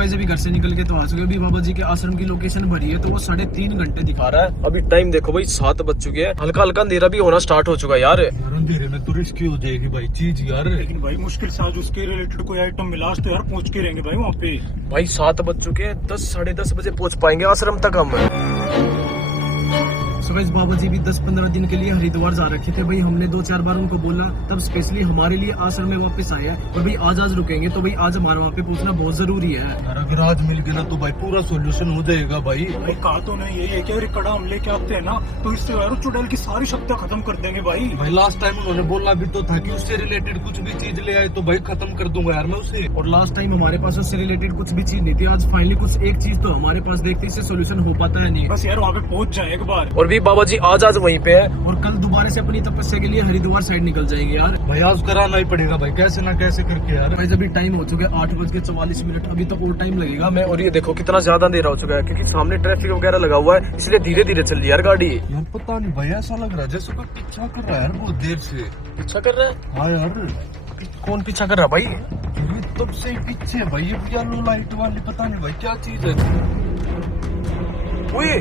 Guys अभी घर से निकल के तो आ चुके। अभी बाबा जी के आश्रम की लोकेशन भरी है तो वो 3.5 घंटे दिखा रहा है। अभी टाइम देखो भाई 7 बज चुके हैं। हल्का हल्का अंधेरा भी होना स्टार्ट हो चुका है यार। अंधेरे में तो रिस्क हो जाएगी भाई चीज यार। लेकिन भाई मुश्किल से आज उसके रिलेटेड कोई आइटम मिला तो यार पहुंच के रहेंगे भाई वहाँ पे। भाई 7 बज चुके हैं, 10 साढ़े 10 बजे पहुंच पाएंगे आश्रम तक हम। गाइस बाबा जी भी 10-15 दिन के लिए हरिद्वार जा रखे थे भाई। हमने 2-4 बार उनको बोला, तब स्पेशली हमारे लिए आश्रम में वापस आए हैं। और भाई आज रुकेंगे तो भाई आज हमारे वहाँ पे पहुंचना बहुत जरूरी है। अगर आज मिल गया ना तो भाई पूरा सोल्यूशन हो जाएगा भाई। भाई कहा तो नहीं यही है कि अगर कड़ा हम लेके आते हैं ना तो इससे यार चुड़ैल की सारी शक्तियाँ खत्म कर देंगे भाई। भाई लास्ट टाइम उन्होंने बोला भी तो था कि उससे रिलेटेड कुछ भी चीज ले आए तो भाई खत्म कर दूंगा यार मैं उसे। और लास्ट टाइम हमारे पास उससे रिलेटेड कुछ भी चीज नहीं थी। आज फाइनली कुछ एक चीज तो हमारे पास देखते इससे सोल्यूशन हो पाता है नहीं। बस यार वहाँ पे पहुंच जाए एक बार। और भी बाबा जी आज वहीं पे है और कल दोबारा से अपनी तपस्या के लिए हरिद्वार साइड निकल जाएंगे यार। भाई आज कराना ही पड़ेगा भाई कैसे ना कैसे करके यार। भाई अभी टाइम हो चुका है 8:44। अभी तक और टाइम लगेगा। मैं और ये देखो कितना ज्यादा अंधेरा हो चुका है क्योंकि सामने ट्रैफिक वगैरह लगा हुआ है, इसलिए धीरे धीरे चल रही यार गाड़ी। यार पता नहीं भाई ऐसा लग रहा है जैसे कोई पीछा कर रहा है यार बहुत देर से। पीछा कर रहा है? हाँ यार। कौन पीछा कर रहा है भाई? ये तब से ही पीछे है भाई। ये येलो लाइट वाली पता नहीं भाई क्या चीज है। ओए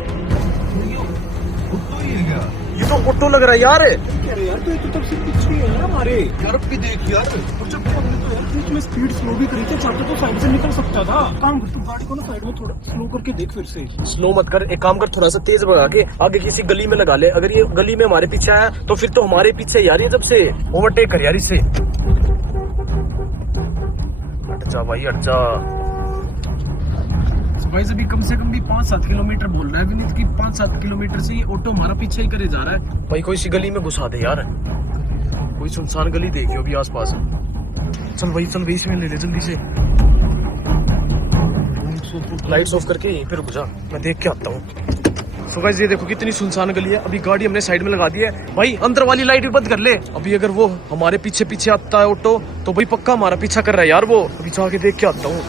तो ही है क्या? ये तो ऑटो लग रहा है यार। अरे यार तो ये तो तब से पीछे ही है ना हमारे। यार भी देख यार। और जब हमने तो यार बीच में स्पीड स्लो भी करी थी, चाहते तो साइड से निकल सकता था। काम कर तू गाड़ी को ना साइड में थोड़ा स्लो करके देख फिर से। स्लो मत कर, एक काम कर थोड़ा सा तेज भगा के आगे किसी गली में लगा ले। अगर ये गली में हमारे पीछे आया तो फिर तो हमारे पीछे यार ये जब से ओवरटेक कर यार इसे। हट जा भाई हट जा। भाई अभी कम से कम भी 5-7 किलोमीटर बोल रहा है विनीत की। 5-7 किलोमीटर से ये ऑटो हमारा पीछे ही करे जा रहा है। भाई कोई सी गली में घुसा दे यार, कोई सुनसान गली देखियो अभी आसपास। चल भाई चल भाई इसमें ले ले जल्दी से। लाइट्स ऑफ करके यहीं पे रुक जा, मैं देख के आता हूँ। सो गाइस ये देखो कितनी सुनसान गली है। अभी गाड़ी हमने साइड में लगा दी है। भाई अंदर वाली लाइट भी बंद कर ले। अभी अगर वो हमारे पीछे पीछे आता है ऑटो तो भाई पक्का हमारा पीछा कर रहा है यार वो। अभी जाके देख के आता हूँ।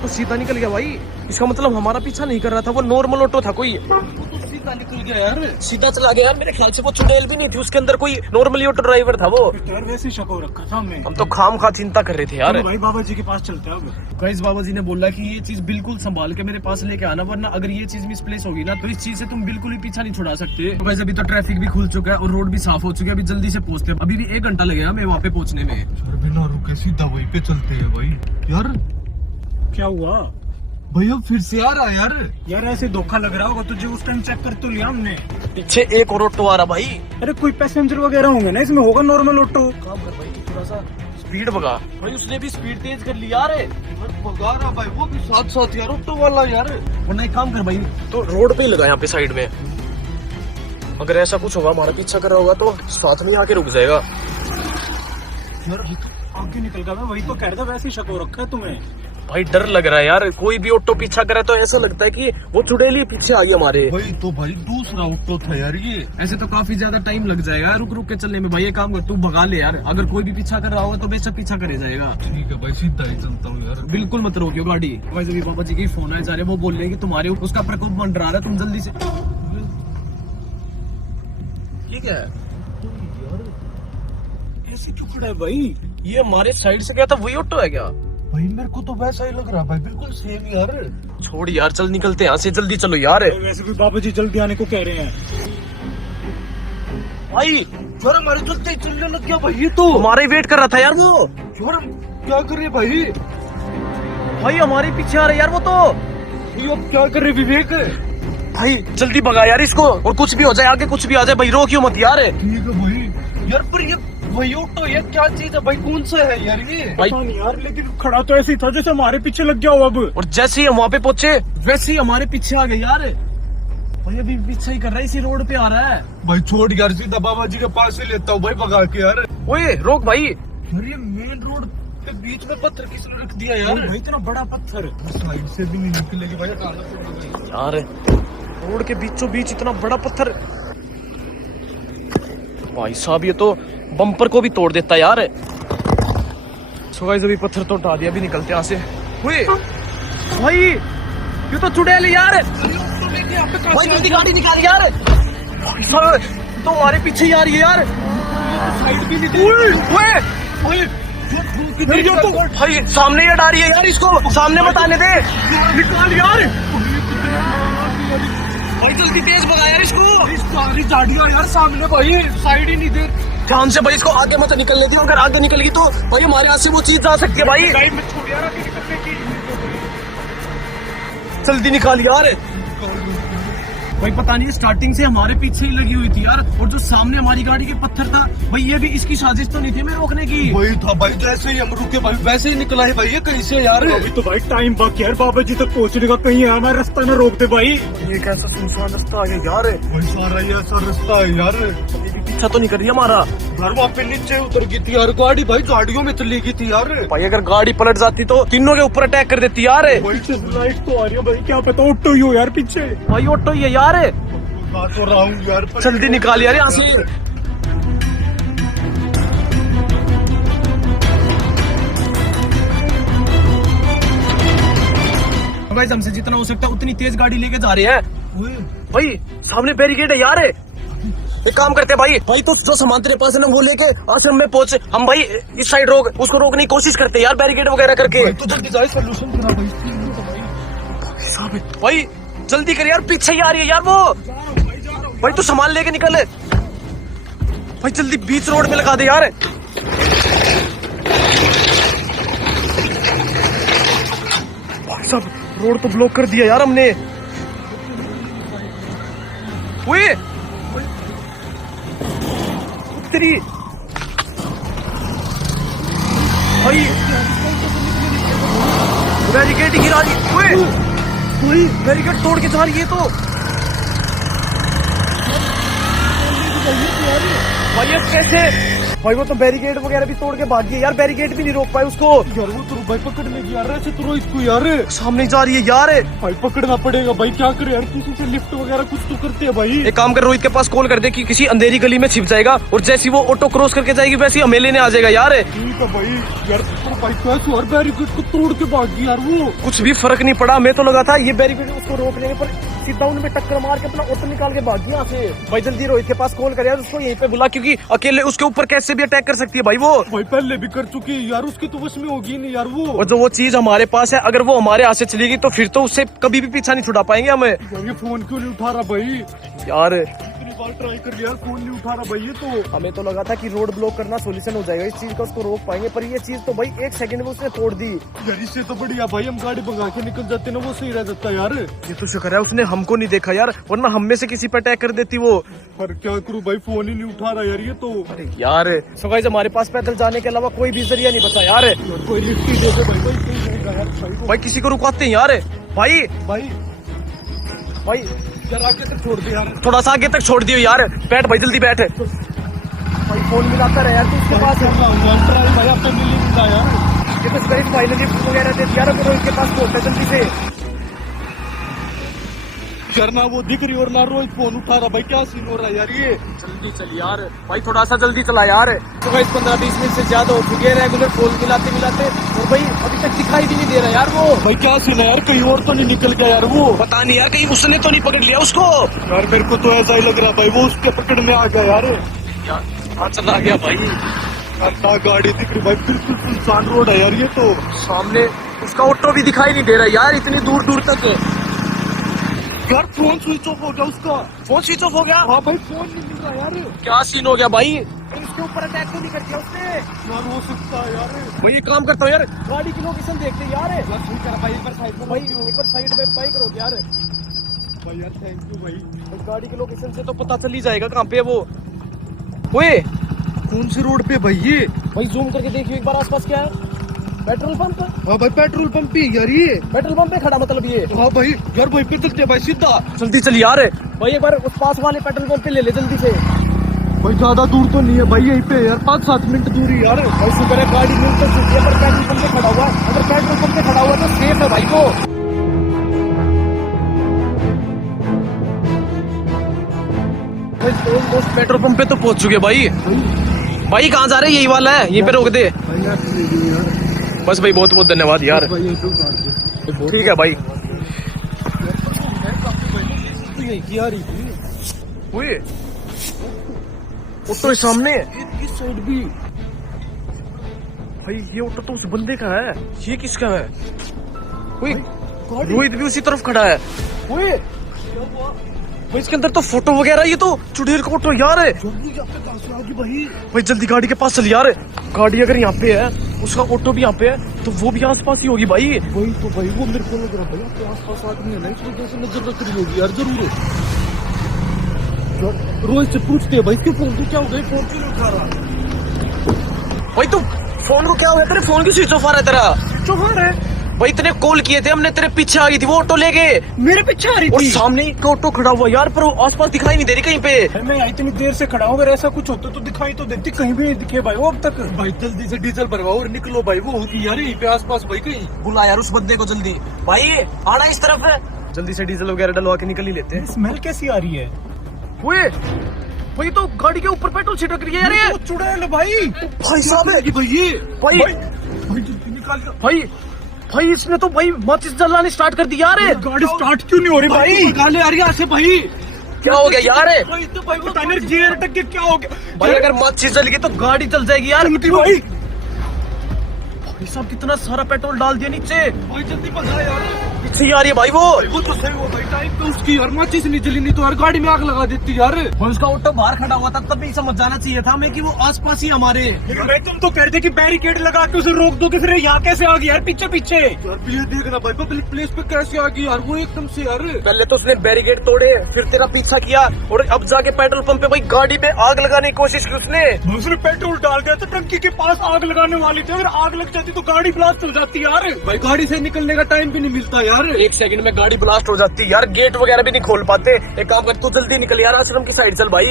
तो सीधा निकल गया भाई, इसका मतलब हमारा पीछा नहीं कर रहा था, वो नॉर्मल ऑटो था कोई। तो सीधा निकल गया यार। सीधा चला गया यार। मेरे ख्याल से वो चुड़ैल भी नहीं थी, उसके अंदर कोई नॉर्मली ऑटो ड्राइवर था वो। तो यार वैसे ही शक हो रखा था हमें। हम तो खाम खा चिंता कर रहे थे यार। भाई बाबा जी के पास चलते हैं अब। गाइस बाबा जी ने बोला कि ये चीज बिल्कुल संभाल के मेरे पास लेके आना, वरना अगर ये चीज मिसप्लेस होगी ना तो इस चीज से तुम बिल्कुल ही पीछा नहीं छुड़ा सकते। तो गाइस अभी तो ट्रैफिक भी खुल चुका है और रोड भी साफ हो चुकी है। अभी जल्दी से पहुंचते हैं। अभी भी 1 घंटा लगेगा हमें वहाँ पे पहुंचने में। बिना रुके सीधा वहीं पे चलते हैं भाई। यार क्या हुआ भाई अब फिर से आ रहा यार। यार ऐसे धोखा लग रहा होगा तुझे। उस टाइम चेक कर तो लिया हमने। पीछे एक और ऑटो आ रहा भाई। अरे कोई पैसेंजर वगैरह होंगे ना इसमें, होगा नॉर्मल ऑटो। काम कर भाई थोड़ा सा स्पीड भगा। भाई उसने भी स्पीड तेज कर ली यार। भगा रहा भाई वो भी साथ साथ यार ऑटो वाला यार। वरना एक काम कर भाई तो रोड पे ही लगा यहाँ पे साइड में। अगर ऐसा कुछ होगा हमारा पीछा कर रहा होगा तो साथ में आके रुक जाएगा। यार आगे निकल गया। मैं वही तो कह रहा था, वैसे ही शक हो रखा है तुम्हें। भाई डर लग रहा है यार। कोई भी ऑटो पीछा करे तो ऐसा लगता है कि वो चुड़ैल ही पीछे आ गई हमारे। भाई तो भाई दूसरा ऑटो था यार ये। ऐसे तो काफी ज्यादा टाइम लग जाएगा रुक रुक के चलने में। भाई ये काम कर तू भगा ले यार। अगर कोई भी पीछा कर रहा होगा तो बेशक पीछा करे जाएगा। ठीक है भाई सीधा ही चलता हूँ यार। बिल्कुल मत रोकियो गाड़ी। भाई जब बाबा जी की फोन आए जा रहे, वो बोल रहे हैं कि तुम्हारे उसका प्रकोप मंडरा रहा है, तुम जल्दी से। ठीक है ऐसे क्यों खड़ा है भाई? ये हमारे साइड से गया था वही ऑटो है क्या? भाई मेरे को तो वैसा ही लग रहा भाई, बिल्कुल सेम यार। छोड़ यार चल निकलते हैं यहाँ से, जल्दी चलो यार। वैसे भी बाबा जी जल्दी आने को कह रहे हैं। भाई यार हमारे चलते चलने लग गया भाई। ये तो हमारे वेट कर रहा था यार वो। यार क्या कर रहे भाई? भाई हमारे पीछे आ रहा है यार वो तो। ये अब क्या कर रहे विवेक? भाई जल्दी भगा यार इसको, और कुछ भी हो जाए आगे कुछ भी आ जाए भाई रोकियो मत यार। ठीक है भाई। यार पर ये वही ऑटो ये क्या चीज है भाई? कौन सा है यार ये? भाई पता नहीं यार, लेकिन खड़ा तो ऐसे ही था जैसे हमारे पीछे लग गया हो अब। और जैसे ही हम वहाँ पे पहुंचे वैसे ही हमारे पीछे आ गए यार। भाई अभी पीछे ही कर रहा है, इसी रोड पे आ रहा है। भाई छोड़ यार, सीधा बाबा जी के पास ही लेता हूँ भाई भगा के यार। ओए रोक भाई। यार ये मेन रोड के बीच में पत्थर किसने रख दिया यार? भाई इतना बड़ा पत्थर साइड से भी नहीं निकलेगी भाई। यार रोड के बीचों बीच इतना बड़ा पत्थर, भाई साहब ये तो बम्पर को भी तोड़ देता यार। सो गाइस अभी पत्थर तो उठा दिया, अभी निकलते यहाँ से। हुए भाई ये तो चुड़ैल है यार। भाई जल्दी गाड़ी निकाल यार। भाई साहब तो हमारे पीछे ही आ रही है यार। साइड भी नहीं दे। ओए ये तो भाई सामने ये डाल रही है यार, इसको सामने बताने दे। निकाल यार। भाई जल्दी तेज भगा यार इसको। सारी गाड़ियां यार सामने भाई, साइड ही नहीं दे। ध्यान से भाई, इसको आगे मत निकलने दी, अगर आगे निकल गई तो भाई हमारे हाथ से वो चीज जा सकती है भाई। टाइम में छोड़ यार आगे निकलने की। जल्दी निकाल यार। भाई पता नहीं स्टार्टिंग से हमारे पीछे ही लगी हुई थी यार, और जो सामने हमारी गाड़ी के पत्थर था भाई, ये भी इसकी साजिश तो नहीं थी हमें रोकने की। वही था भाई, जैसे ही हम रुके भाई वैसे ही निकला है भाई, ये कहीं से यार। अभी तो भाई टाइम बाकी यार, बाबा जी तक पहुंचने का, कहीं हमारा रास्ता ना रोक दे भाई। ये कैसा सुनसान रास्ता आ गया यार। भाई सारा ये ऐसा रास्ता है यार। ये भी पीछा तो नहीं कर रही हमारा। घर वहाँ पे नीचे उतर गई थी यार गाड़ी, भाई गाड़ियों में चली गई थी यार। भाई अगर गाड़ी पलट जाती तो तीनों के ऊपर अटैक कर देती यार। वही लाइट तो आ रही है भाई, क्या पता ऑटो ही हो यार पीछे। भाई ऑटो ही है यार। तो रहा हूँ यार। जल्दी निकाल यार यहाँ से। गाइस हमसे जितना हो सकता है उतनी तेज गाड़ी लेके जा रहे हैं। भाई सामने बैरिकेड है यार। एक काम करते हैं भाई तो जो सामान तेरे पास है ना वो लेके आश्रम में पहुंचे हम भाई, इस साइड रोक, उसको रोकने की कोशिश करते हैं यार बैरिकेड वगैरह करके। तो जल्दी जाए, सोल्यूशन करा भाई। भाई जल्दी कर यार, पीछे ही आ रही है यार वो। भाई तू सामान लेके निकल। भाई जल्दी बीच रोड पे लगा दे यार। भाई साहब रोड तो ब्लॉक कर दिया यार हमने। ओए तेरी भाई बैरिकेड ही गिरा दी। ओए बैरिकेड तोड़ के जा रही है तो। भाई ये कैसे? भाई वो तो बैरिकेड वगैरह भी तोड़ के भाग गई यार, बैरिकेड भी नहीं रोक पाए उसको। यार वो तो भाई पकड़ने की यार, ऐसे तो इसको यार सामने जा रही है यार। भाई पकड़ना पड़ेगा भाई, क्या करे यार, किसी से लिफ्ट वगैरह कुछ तो करते हैं भाई। एक काम कर, रोहित के पास कॉल कर दे कि किसी अंधेरी गली में छिप जाएगा, और जैसी वो ऑटो क्रॉस करके जाएगी वैसे ही हमें लेने आ जाएगा यार। ठीक है भाई। यार तो भाई कैसे और बैरिकेड को तोड़ के भाग गई यार वो। कुछ भी फर्क नहीं पड़ा, मैं तो लगा था ये बैरिकेड उसको रोक लेने पर सीधा उनमें टक्कर मार के अपना ऑटो निकाल के भाग गई यहाँ से। भाई जल्दी रोहित के पास कॉल कर यार, उसको यहीं पे बुला, क्योंकि अकेले उसके ऊपर कैसे भी अटैक कर सकती है भाई वो। भाई पहले भी कर चुकी है यार, उसकी तो बस में होगी नहीं यार वो। और जो वो चीज हमारे पास है, अगर वो हमारे हाथ से चली गई तो फिर तो उससे कभी भी पीछा नहीं छुड़ा पाएंगे हमें। यार ये फोन क्यों नहीं उठा रहा भाई? यार इतनी बार ट्राई कर लिया, फोन नहीं उठा रहा भाई ये तो। हमें तो लगा था कि रोड ब्लॉक करना सोल्यूशन हो जाएगा, इस चीज का उसको रोक पाएंगे, पर ये चीज तो भाई 1 सेकंड में उसने तोड़ दी। यार इससे तो बढ़िया भाई हम गाड़ी भगा के निकल जाते ना, वो सही रह जाता यार। ये तो शुक्र है उसने हमको नहीं देखा यार, वरना हम में से किसी पे अटैक कर देती वो। पर क्या करूं भाई, फोन ही नहीं उठा रहा यार ये तो। अरे यार सो गाइस हमारे पास पैदल जाने के अलावा कोई भी जरिया नहीं बचा यार। कोई लिफ्ट ही दे दे भाई, कोई जाएगा यार भाई किसी को रुकवाते हैं यार। भाई भाई भाई यार आगे तक छोड़ दे यार। थोड़ा सा आगे तक छोड़ दियो यार। बैठ भाई जल्दी बैठ। भाई फोन मिलाता रहे यार तू उसके पास। ट्राई भाई आपने मिल ही नहीं रहा यार। ये तो गाइस फाइनली वगैरह दे दिया, तो रोहित के पास पहुंचा जल्दी से। यार ना वो दिख रही और ना रोज फोन उठा रहा भाई, क्या सीन हो रहा है यार ये। जल्दी चल यार भाई, थोड़ा सा जल्दी चला यार। तो गाइस 15-20 मिनट से ज्यादा हो चुके हैं रेगुलर फोन मिलाते मिलाते, और भाई अभी तक दिखाई भी नहीं दे रहा यार वो। भाई क्या सीन है यार, कहीं और तो नहीं निकल गया यार वो? पता नहीं यार, कहीं उसने तो नहीं पकड़ लिया उसको। यार मेरे को तो ऐसा ही लग रहा भाई, वो उसके पकड़ में आ गया यार। हाँ चला गया भाई। ना गाड़ी दिख रही भाई, बिल्कुल सुनसान रोड है यार ये तो। सामने उसका ऑटो भी दिखाई नहीं दे रहा यार, इतनी दूर दूर तक। यार फोन स्विच ऑफ हो गया उसका। फोन स्विच ऑफ हो गया? हाँ भाई फोन नहीं मिल रहा यार। क्या सीन हो गया भाई? इसके ऊपर अटैक तो नहीं कर दिया उसने? यार हो सकता है यार। भाई एक काम करता हूँ यार, गाड़ी की लोकेशन देखते हैं यार। भाई एक बार साइड में भाई एक बार साइड पे बाइक रोक यार। भाई यार थैंक यू भाई। गाड़ी की लोकेशन से तो पता चल ही जाएगा कहाँ पे है वो। ओए कौन सी रोड पे भाई ये? भाई जूम करके देखिए एक बार आसपास क्या है। Petrol pump? हाँ भाई पेट्रोल पंप ही यार ये। पेट्रोल पंप पे खड़ा मतलब ये? हाँ भाई यार भाई पे चलते भाई सीधा। जल्दी चल यार। भाई एक बार उस पास वाले पेट्रोल पंप पे ले ले जल्दी से। भाई ज्यादा दूर तो नहीं है भाई, यहीं पे यार 5-7 मिनट दूरी यार। भाई शुक्र है गाड़ी मिल तो चुकी है, पर पेट्रोल पंप पे खड़ा हुआ है। अगर पेट्रोल पंप पे खड़ा हुआ तो सेफ है भाई को। ऑलमोस्ट पेट्रोल पंप पे तो पहुंच चुके भाई। भाई कहाँ जा रहे हैं? यही वाला है, यहीं पे रोक दे बस। भाई बहुत बहुत धन्यवाद यार। ठीक है भाई। ऑटो है सामने। इस साइड भी। भाई ये ऑटो तो उस बंदे का है, ये किसका है? कोई गाड़ी। रोहित भी उसी तरफ खड़ा है। ओए भाई इसके अंदर तो फोटो वगैरह, ये तो चुड़ैल का ऑटो यार है। जल्दी यहाँ पे कहाँ से आ गई भाई? भाई जल्दी गाड़ी के पास चल यार, गाड़ी अगर यहाँ पे है, उसका ऑटो भी यहाँ पे है, तो वो भी आसपास ही होगी भाई। वही तो भाई, वो मेरे को लग रहा भाई आपके आसपास आदमी है ना, इस वजह से नजर रख रही होगी यार, जरूर है। रोहित से पूछते हैं भाई इसके फोन को क्या हो गया, फोन क्यों नहीं उठा रहा? भाई तू फोन को क्या हो गया, तेरे फोन की स्विच ऑफ आ रहा है तेरा। जो हो रहा है भाई इतने कॉल किए थे हमने, तेरे पीछे आ गई थी वो ऑटो लेके, मेरे पीछे आ रही और थी। सामने एक ऑटो खड़ा हुआ यार, पर वो आसपास दिखाई नहीं दे रही कहीं पे। मैं इतनी देर से खड़ा हूँ, अगर ऐसा कुछ होता तो दिखाई तो देती, कहीं भी नहीं दिखे भाई वो अब तक। भाई जल्दी से डीजल भरवाओ और निकलो भाई, वो होगी यार यहीं पे आसपास भाई कहीं। बुला यार उस बंदे को जल्दी। भाई आना इस तरफ है, जल्दी से डीजल वगैरह डलवा के निकल ही लेते हैं। स्मेल कैसी आ रही है? ओए भाई तो गाड़ी के ऊपर पेट्रोल छिटक रही है यार ये। वो चुड़ैल भाई। भाई साहब है भाई ये भाई, भाई जल्दी निकाल के। भाई भाई इसने तो भाई माचिस जलानी स्टार्ट कर दी यार। गाड़ी स्टार्ट क्यों नहीं हो रही भाई? गाले आ रही है भाई। क्या हो गया यार? भाई तो भाई पता नहीं गियर अटक के क्या हो गया भाई अगर माचिस जल गई तो गाड़ी चल जाएगी यार। भाई। भाई साहब कितना सारा पेट्रोल डाल दिया नीचे, भाई जल्दी भगा यार। पीछे ही आ रही है भाई वो। वो तो सही हुआ भाई, टाइम पे उसकी यार माचिस नहीं जली, नहीं तो यार गाड़ी में आग लगा देती यार। भाई उसका ऑटो बाहर खड़ा हुआ था, तब भी समझ जाना चाहिए था हमें कि वो आसपास ही हमारे। लेकिन भाई तुम तो कहते कि बैरिकेड लगा के उसे रोक दो, फिर यहाँ कैसे आ गई यार पीछे पीछे? यार ये देखना भाई पब्लिक प्लेस पे कैसे आ गई यार वो एकदम से यार। पहले तो उसने बैरिकेड तोड़े, फिर तेरा पीछा किया, और अब जाके पेट्रोल पंप पे भाई गाड़ी पे आग लगाने की कोशिश की उसने। उसने पेट्रोल डाल दिया था, टंकी के पास आग लगाने वाली थी, अगर आग लग जाती तो गाड़ी ब्लास्ट हो जाती यार। भाई गाड़ी से निकलने का टाइम भी नहीं मिलता यार। एक सेकंड में गाड़ी ब्लास्ट हो जाती यार, गेट वगैरह भी नहीं खोल पाते। एक काम कर, तू जल्दी निकल यार, आश्रम की साइड चल भाई।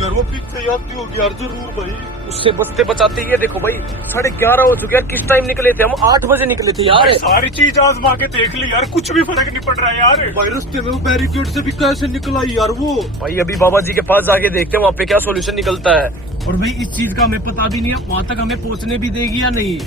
यार वो पीछे आती होगी यार जरूर भाई। उससे बचते बचाते ये देखो भाई 11:30 हो चुके यार। किस टाइम निकले थे हम? 8 बजे निकले थे यार। सारी चीज आजमा के देख ली यार, कुछ भी फर्क नहीं पड़ रहा है यार। भाई रास्ते में वो बैरिकेड से भी कैसे निकल आई यार वो। भाई अभी बाबा जी के पास जाके देखते हैं वहाँ पे क्या सोल्यूशन निकलता है। और भाई इस चीज का हमें पता भी नहीं है वहाँ तक हमें पहुँचने भी देगी या नहीं।